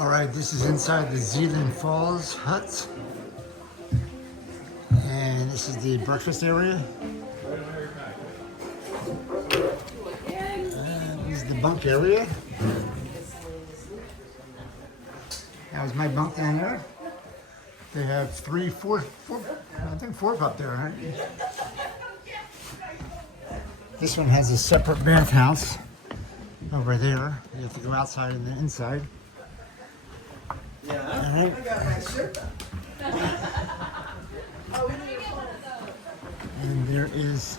Alright, this is inside the Zealand Falls Hut. And this is the breakfast area. And this is the bunk area. That was my bunk down there. They have four, I think four up there, right? This one has a separate bathhouse over there. You have to go outside and then inside. Yeah, right. I got my shirt on. And there is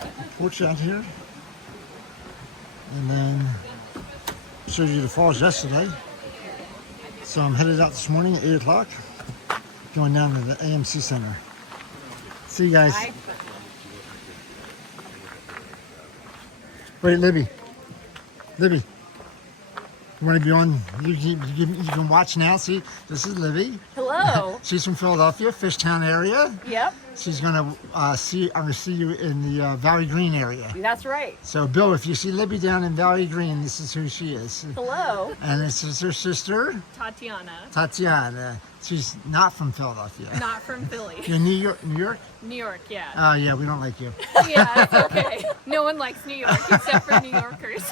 a porch out here. And then I showed you the falls yesterday. So I'm headed out this morning at 8 o'clock, going down to the AMC Center. See you guys. Bye. Wait, Libby. You want to be on? You can watch now. See, this is Libby. Hello. She's from Philadelphia, Fishtown area. Yep. She's gonna I'm gonna see you in the Valley Green area. That's right. So, Bill, if you see Libby down in Valley Green, this is who she is. Hello. And this is her sister, Tatiana. She's not from Philadelphia. Not from Philly. You're New York. New York, yeah. Oh yeah, we don't like you. Yeah, it's okay. No one likes New York except for New Yorkers.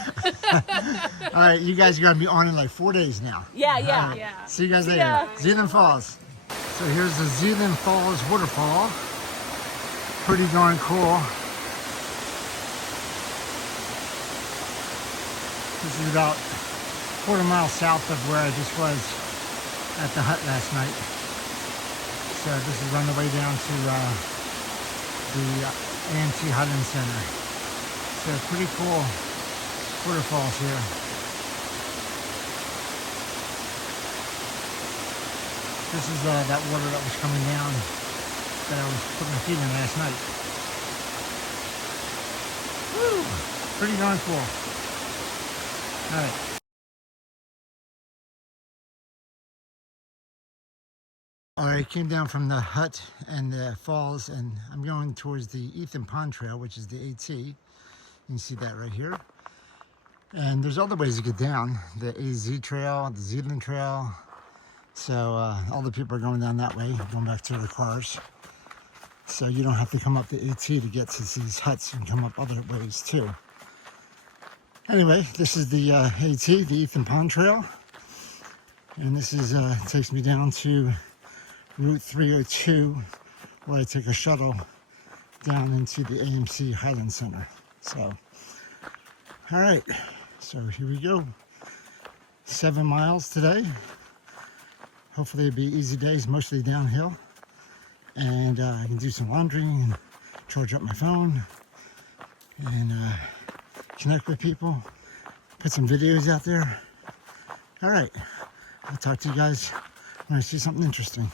All right, you guys are gonna be on in like 4 days now. Yeah. Right. Yeah. See you guys later. Ya. Zealand Falls. So here's the Zealand Falls waterfall. Pretty darn cool. This is about a quarter mile south of where I just was at the hut last night. So this is on the way down to the AMC Highland Center. So pretty cool waterfalls here. This is that water that was coming down that I was putting my feet in last night. Woo! Pretty darn cool. Alright. Alright, came down from the hut and the falls, and I'm going towards the Ethan Pond Trail, which is the AT. You can see that right here. And there's other ways to get down. The AZ Trail, the Zealand Trail. So all the people are going down that way, going back to their cars. So you don't have to come up the AT to get to these huts. You can come up other ways too. Anyway, this is the AT, the Ethan Pond Trail. And this is takes me down to Route 302, where I take a shuttle down into the AMC Highland Center. So, all right, so here we go. 7 miles today. Hopefully it'll be easy days, mostly downhill. And I can do some laundry and charge up my phone and connect with people, put some videos out there. All right, I'll talk to you guys when I see something interesting.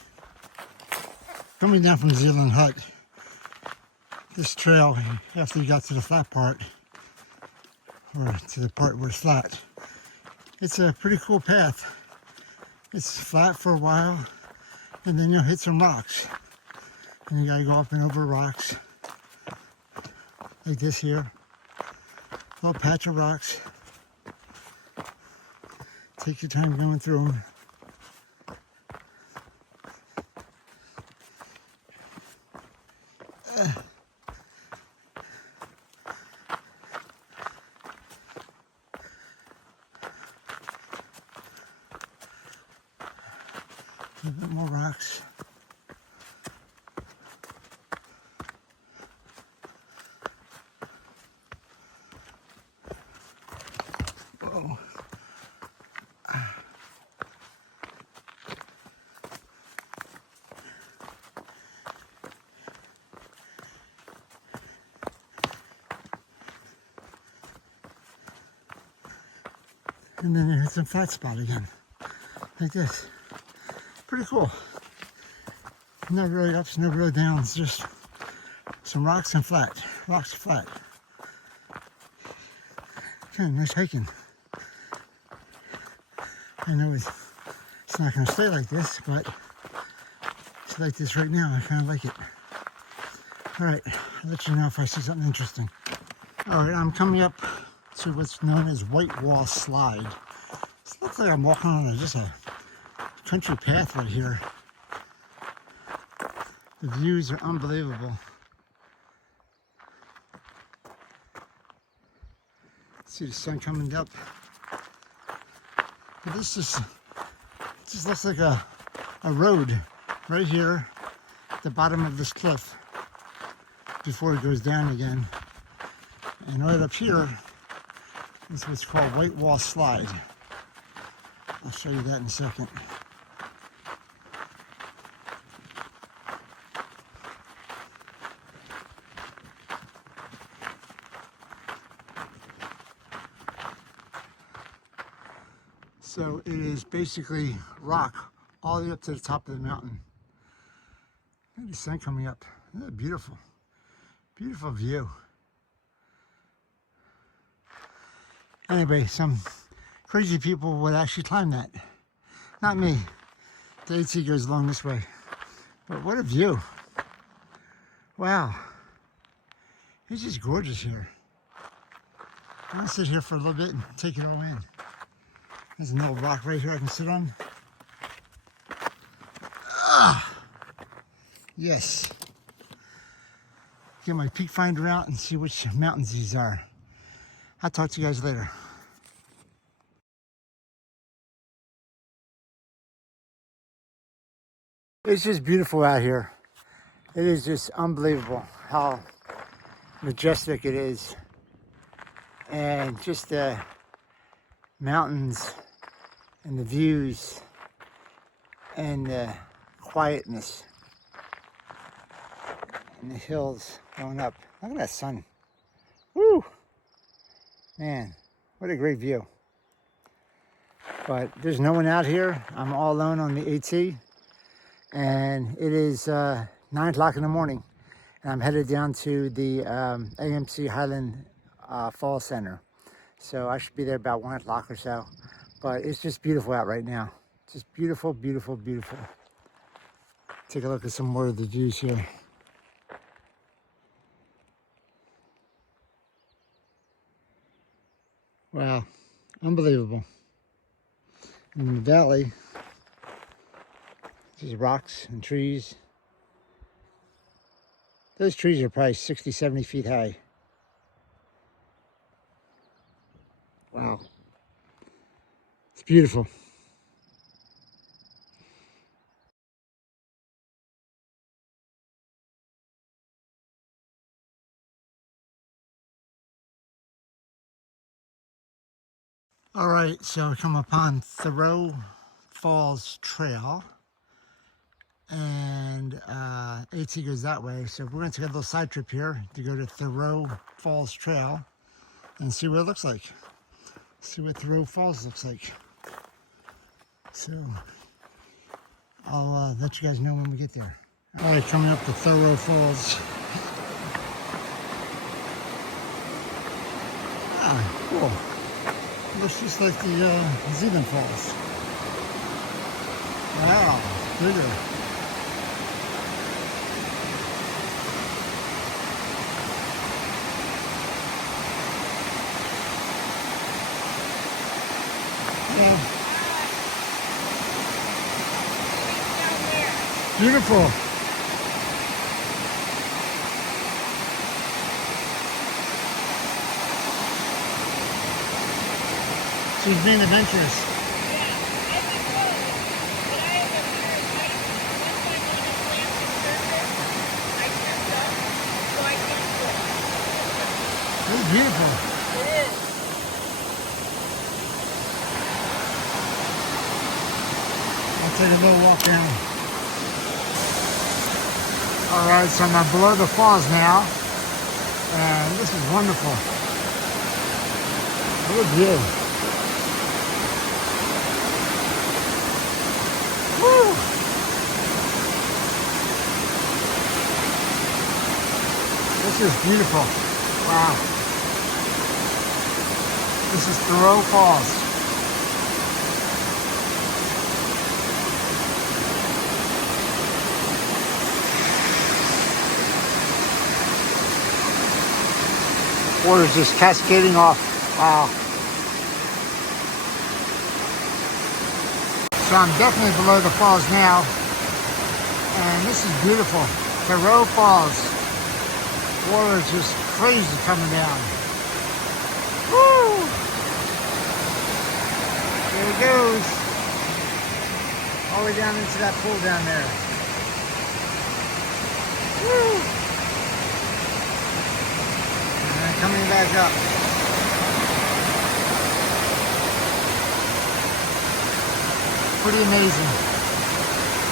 Coming down from Zealand Hut, this trail, after you got to the flat part, or to the part where it's flat, it's a pretty cool path. It's flat for a while, and then you'll hit some rocks. And you gotta go up and over rocks, like this here. A little patch of rocks. Take your time going through them. A little bit more rocks. Whoa. And then you hit some flat spot again, like this. Pretty cool. No really ups, no really downs, just some rocks and flat. Rocks flat. Okay, nice hiking. I know it's not going to stay like this, but it's like this right now. I kind of like it. All right, I'll let you know if I see something interesting. All right, I'm coming up to what's known as White Wall Slide. It's look like I'm walking on just a country path right here. The views are unbelievable. See the sun coming up. But this just looks like a road right here at the bottom of this cliff before it goes down again. And right up here is what's called White Wall Slide. I'll show you that in a second. So it is basically rock all the way up to the top of the mountain. Look at the sun coming up. Isn't that beautiful? Beautiful view. Anyway, some crazy people would actually climb that. Not me. The AT goes along this way. But what a view. Wow. It's just gorgeous here. I'm going to sit here for a little bit and take it all in. There's an old rock right here I can sit on. Ah! Yes. Get my peak finder out and see which mountains these are. I'll talk to you guys later. It's just beautiful out here. It is just unbelievable how majestic it is. And just the mountains and the views and the quietness and the hills going up. Look at that sun. Woo! Man, what a great view. But there's no one out here. I'm all alone on the AT. And it is 9 o'clock in the morning. And I'm headed down to the AMC Highland Fall Center. So I should be there about 1 o'clock or so. But it's just beautiful out right now. Just beautiful, beautiful, beautiful. Take a look at some more of the views here. Wow, unbelievable. In the valley, just rocks and trees. Those trees are probably 60, 70 feet high. Wow. It's beautiful. All right, so I come upon Thoreau Falls Trail, and AT goes that way. So we're going to take a little side trip here to go to Thoreau Falls Trail and see what it looks like. See what Thoreau Falls looks like. So I'll let you guys know when we get there. All right, coming up to Thoreau Falls. Ah, cool. Looks just like the Zealand Falls. Wow, bigger. Yeah. Beautiful. She's being adventurous. It's beautiful. It is. I'll take a little walk down. All right, so I'm below the falls now, and this is wonderful. What a view. Woo! This is beautiful. Wow. This is Thoreau Falls. Water's just cascading off. Wow. So I'm definitely below the falls now. And this is beautiful. Thoreau Falls. Water is just crazy coming down. Woo! There it goes. All the way down into that pool down there. Woo! And then coming back up. Pretty amazing.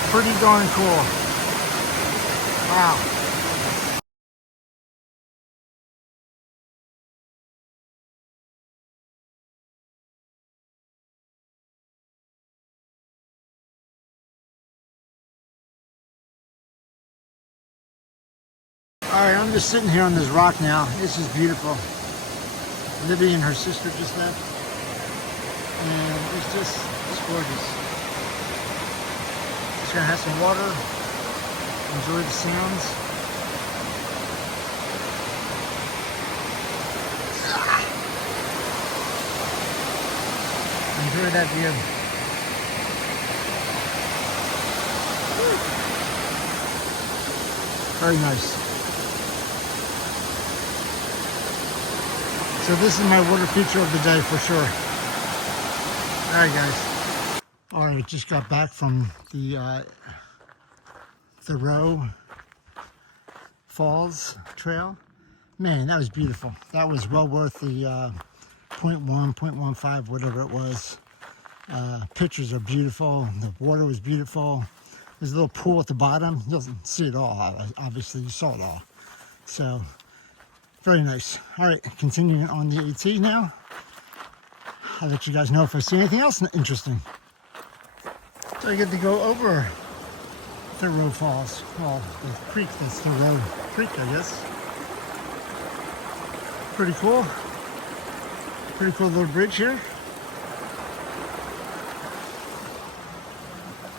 Pretty darn cool. Wow. Alright, I'm just sitting here on this rock now. This is beautiful. Libby and her sister just left. And it's gorgeous. Just gonna have some water, enjoy the sounds. Enjoy that view. Very nice. So this is my water feature of the day for sure. Alright guys. Alright, I just got back from the Thoreau Falls trail. Man, that was beautiful. That was well worth the 0.1, 0.15, whatever it was. Pictures are beautiful. The water was beautiful. There's a little pool at the bottom. You doesn't see it all, obviously. You saw it all. So, very nice. All right, continuing on the AT now. I'll let you guys know if I see anything else interesting. So I get to go over Thoreau Falls. Well, the creek that's Thoreau Creek, I guess. Pretty cool. Pretty cool little bridge here.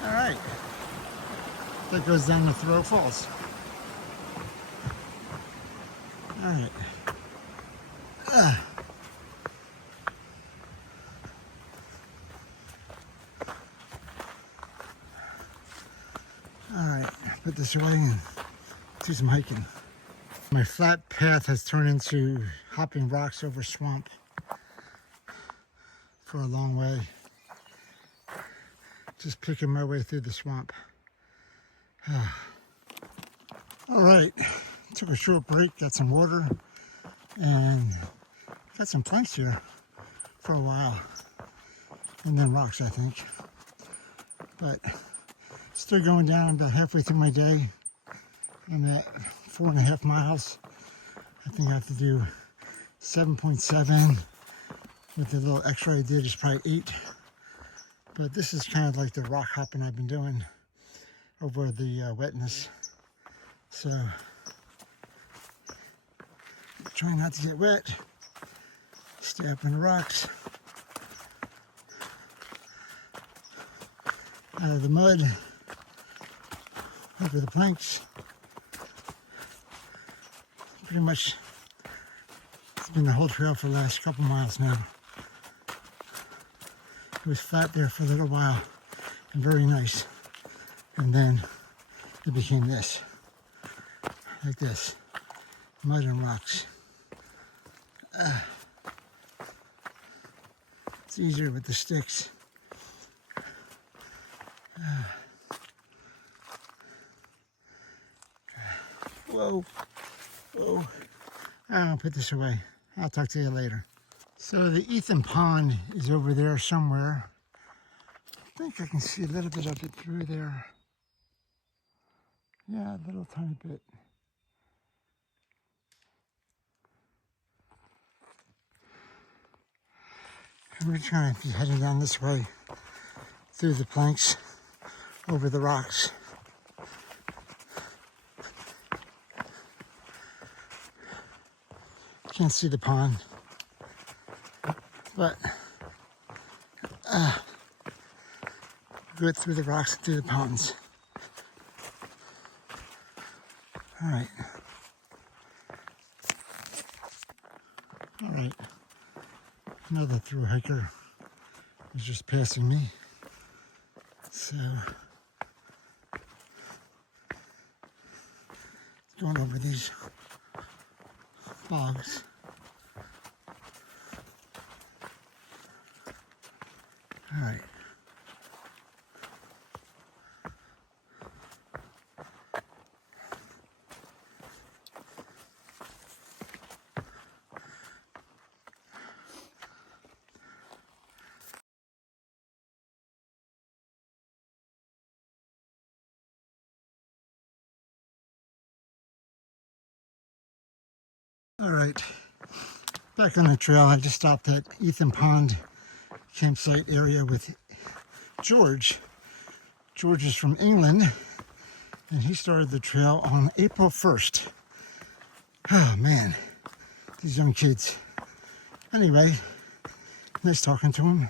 All right. That goes down to Thoreau Falls. All right. All right, put this away and do some hiking. My flat path has turned into hopping rocks over swamp for a long way. Just picking my way through the swamp. All right, took a short break, got some water, and got some planks here for a while. And then rocks, I think. But still going down about halfway through my day. I'm at 4.5 miles. I think I have to do 7.7. With the little extra I did, it's probably 8. But this is kind of like the rock hopping I've been doing over the wetness. So, try not to get wet. Stay up in the rocks. Out of the mud. Over the planks. Pretty much, it's been the whole trail for the last couple miles now. It was flat there for a little while and very nice. And then it became this. Like this. Mud and rocks. It's easier with the sticks. Whoa. Whoa. I'll put this away. I'll talk to you later. So the Ethan Pond is over there somewhere. I think I can see a little bit of it through there. Yeah, a little tiny bit. And we're trying to be heading down this way through the planks, over the rocks. Can't see the pond, but good through the rocks and through the ponds. All right. All right. Another thru hiker was just passing me. So, going over these bogs. All right. All right, back on the trail. I just stopped at Ethan Pond campsite area with George. George is from England, and he started the trail on April 1st. Oh man, these young kids. Anyway, nice talking to him.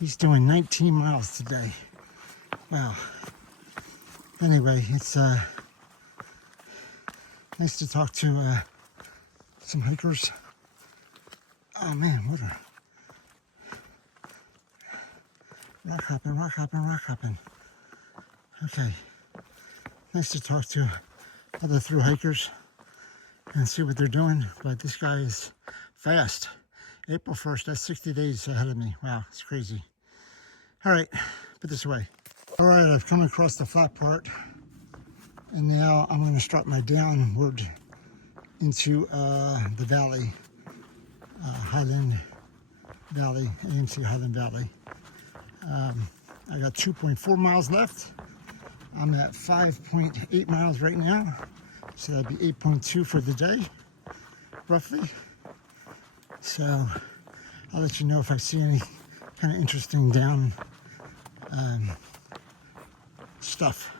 He's doing 19 miles today. Wow. Anyway, it's nice to talk to some hikers. Oh man, what a rock hopping, rock hopping, rock hopping. Okay, nice to talk to other thru hikers and see what they're doing. But this guy is fast. April 1st, that's 60 days ahead of me. Wow, it's crazy. All right, put this away. All right, I've come across the flat part, and now I'm going to start my downward into the valley, Highland Valley, AMC Highland Valley. I got 2.4 miles left. I'm at 5.8 miles right now, so that'd be 8.2 for the day, roughly. So I'll let you know if I see any kind of interesting down stuff.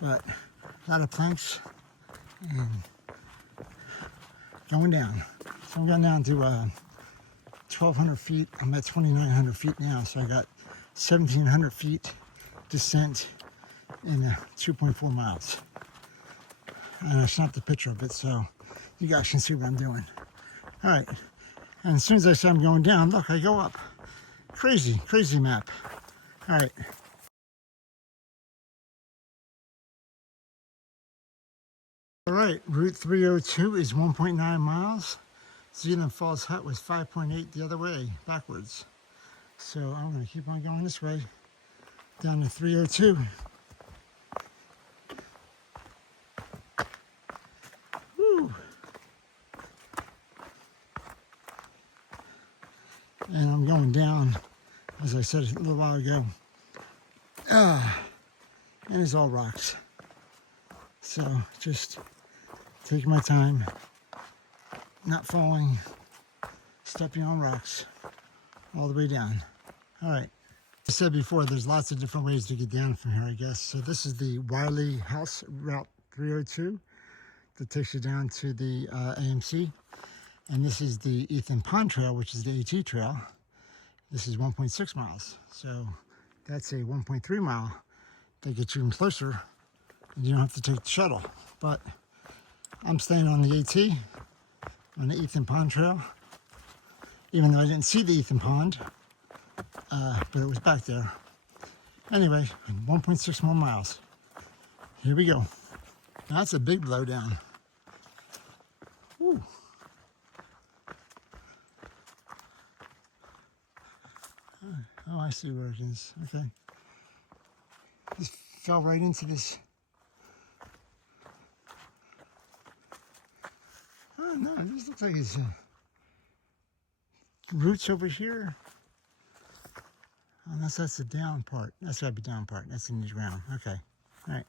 But a lot of planks and going down. So I'm going down to 1,200 feet. I'm at 2,900 feet now, so I got 1,700 feet descent in 2.4 miles. And I snapped a picture of it so you guys can see what I'm doing. All right, and as soon as I say I'm going down, look, I go up. Crazy, crazy map. All right. All right, Route 302 is 1.9 miles. Zealand Falls Hut was 5.8 the other way, backwards. So I'm going to keep on going this way, down to 302. Woo! And I'm going down, as I said a little while ago. And it's all rocks. So just taking my time, not falling, stepping on rocks all the way down. All right. I said before, there's lots of different ways to get down from here, I guess. So this is the Wiley House Route 302 that takes you down to the AMC. And this is the Ethan Pond Trail, which is the AT Trail. This is 1.6 miles. So that's a 1.3 mile that gets you even closer, and you don't have to take the shuttle. But I'm staying on the AT, on the Ethan Pond Trail, even though I didn't see the Ethan Pond, but it was back there. Anyway, 1.6 more miles. Here we go. That's a big blowdown. Woo. Oh, I see where it is. Okay. Just fell right into this. Oh no, this looks like it's roots over here. Unless that's the down part. That's gotta be down part. That's in the ground. Okay. All right.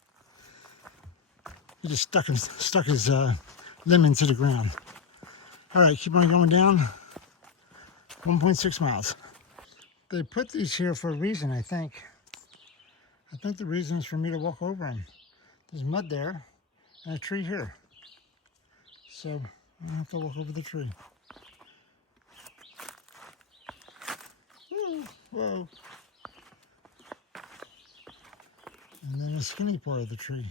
He just stuck his limb into the ground. All right, keep on going down. 1.6 miles. They put these here for a reason, I think. I think the reason is for me to walk over them. There's mud there and a tree here. So I have to walk over the tree. Woo, whoa. And then the skinny part of the tree.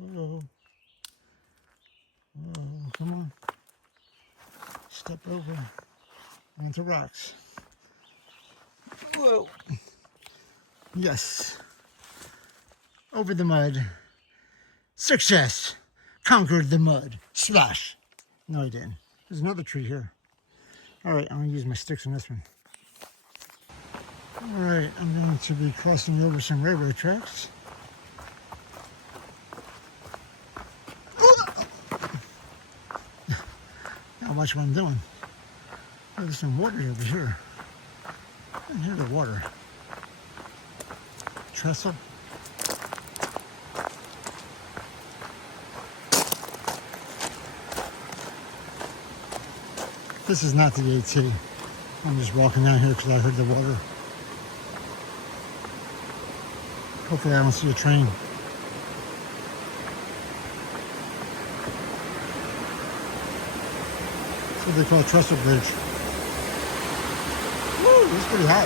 Whoa. Whoa, come on. Step over onto rocks. Whoa. Yes. Over the mud. Success. Conquered the mud. Splash. No, I didn't. There's another tree here. All right, I'm gonna use my sticks on this one. All right, I'm going to be crossing over some railroad tracks. Now watch what I'm doing. Oh, there's some water over here. I can hear the water. Trestle. This is not the AT. I'm just walking down here because I heard the water. Hopefully I don't see a train. That's what they call a trestle bridge. Woo, it's pretty high.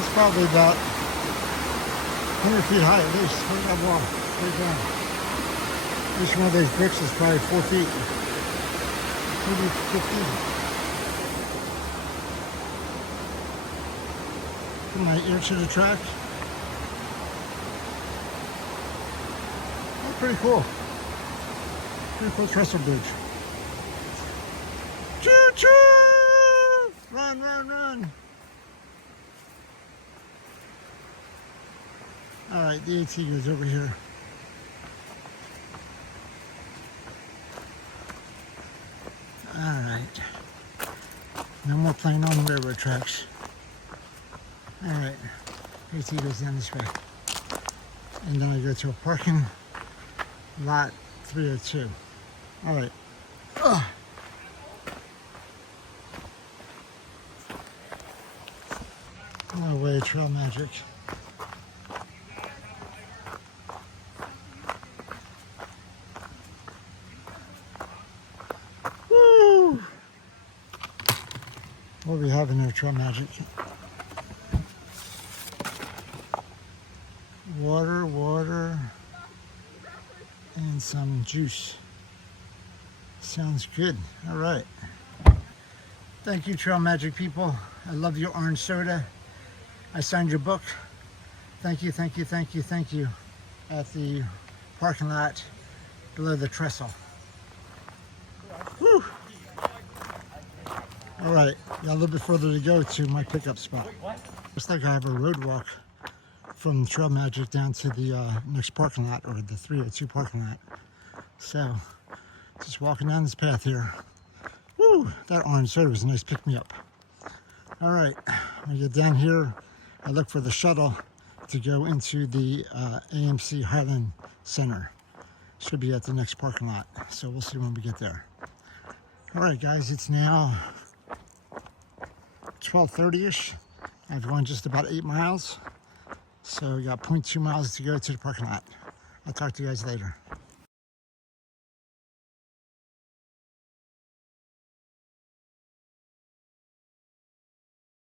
It's probably about 100 feet high at least. Look at that wall, straight down. Each one of those bricks is probably 4 feet, maybe 15. Put my ear to the track. Oh, pretty cool. Pretty cool trestle bridge. Choo choo! Run, run, run! All right, the AT goes over here. Alright, no more playing on the railroad tracks. Alright, AT goes down this way. And then I go to a parking lot 302. Alright. No way, trail magic. What do we have in there, trail magic? Water, water, and some juice. Sounds good. All right. Thank you, trail magic people. I love your orange soda. I signed your book. Thank you, thank you, thank you, thank you. At the parking lot below the trestle. Woo! All right, got a little bit further to go to my pickup spot. Looks like I have a road walk from Trail Magic down to the next parking lot, or the 302 parking lot. So, just walking down this path here. Woo! That orange soda was a nice pick-me-up. All right, when I get down here, I look for the shuttle to go into the AMC Highland Center. Should be at the next parking lot, so we'll see when we get there. All right, guys, it's now 12:30ish. I've gone just about 8 miles, so we got 0.2 miles to go to the parking lot. I'll talk to you guys later.